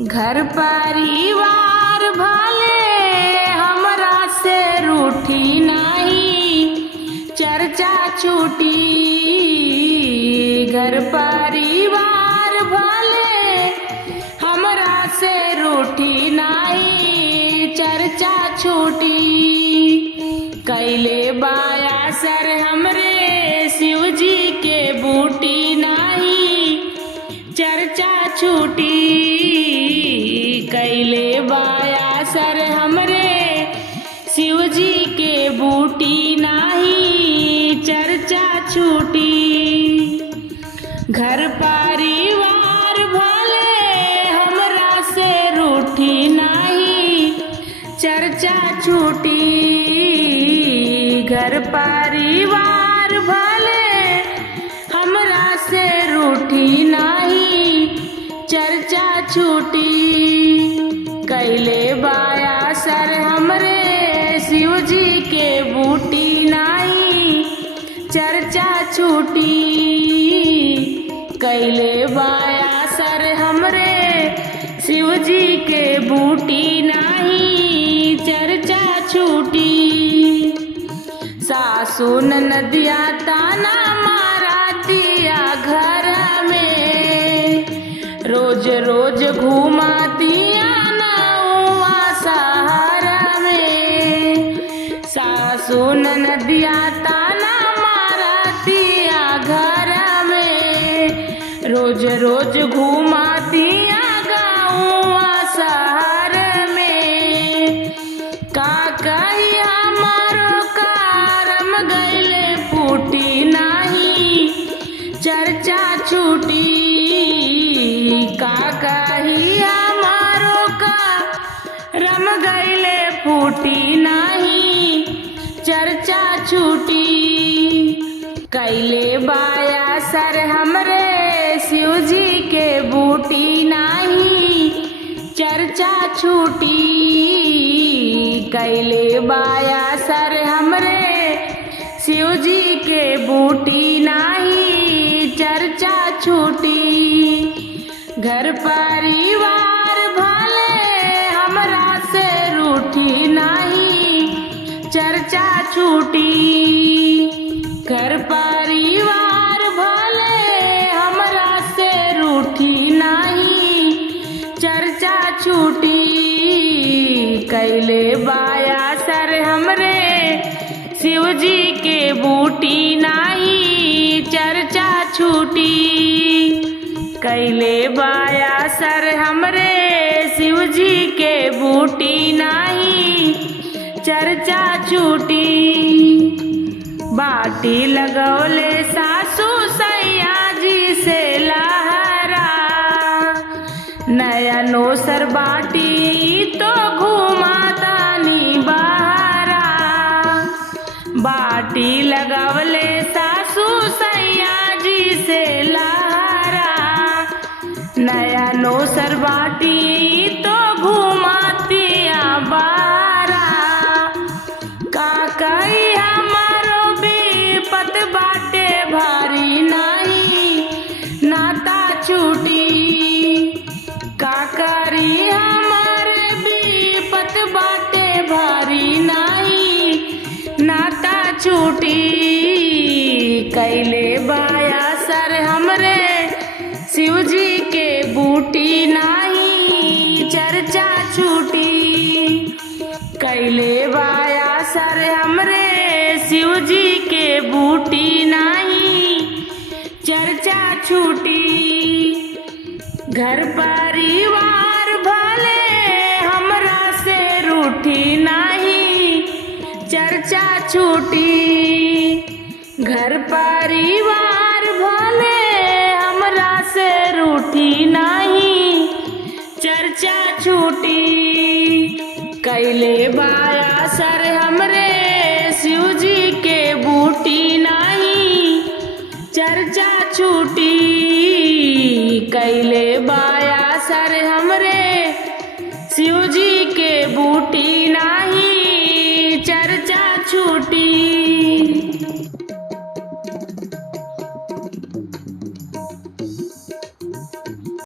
घर परिवार भले हमरा से रूठी नाही, चर्चा छूटी। घर परिवार भले हमरा से रूठी नाही, चर्चा छूटी। कैले बाया सर हमरे शिव जी के बूटी नाही, चर्चा छूटी। कैले बाया सर हमरे शिव जी के बूटी नाही, चर्चा छूटी। घर परिवार भले हमरा से रूठी नाही, चर्चा छूटी। घर परिवार भले हमरा से रूठी नाही, चर्चा छूटी। कैले बाया सर हमरे शिव जी के बूटी नाही, चर्चा छूटी। कैले बाया सर हमरे शिव जी के बूटी नाही, चर्चा छूटी। सासू ननदिया ताना मारा दिया घर में, रोज रोज घुमातिया नौवा सहारा में। सासू ननदिया ताना मारा दिया घर में, रोज रोज घुमातिया गाँवा शहर में। का कही हमारो कारम गईले फूटी नाही, चर्चा छूटी। का कही हमारो कारम गईले फूटी नाही, चर्चा छूटी। कैले बाया सर हमरे शिव जी के बूटी नाही, चर्चा छूटी। कैले बाया सर हमरे शिव जी के बूटी नाही, चर्चा छूटी। घर परिवार भले हमरा से रूठी नाही, चर्चा छूटी। घर परिवार भले हमरा से रूठी नाही, चर्चा छूटी। कैले बाया सर हमरे शिव जी के बूटी नाही, चर्चा छूटी। कैले बाया सर हमरे शिव जी के बूटी नाही, चर्चा छूटी। बाटी लगौले सासू सैया जी से लहरा, नया नोसर बाटी तो घुमातानी बहरा। बाटी लगौले सासू सैया जी से लहरा, नया नोसर बाटी तो घुमातिया बहरा। का कही हमारो विपत बाटे भारी नाही, नाता छूटी। का करी हमारे विपत बाटे भारी नाही, नाता छूटी। कैले बाया सर हमरे शिव जी के बूटी नाही, चर्चा छूटी। कैले बाया सर हमरे शिव जी के बूटी नाही, चर्चा छूटी। घर परिवार भले हमरा से रूठी नाही, चर्चा छूटी। घर परिवार भले हमरा से रूठी नाही, चर्चा छूटी। कैले बाया सर हमरे शिव जी के बूटी नाही, चर्चा छूटी। कैले बाया सर हमरे शिव जी के बूटी नाही,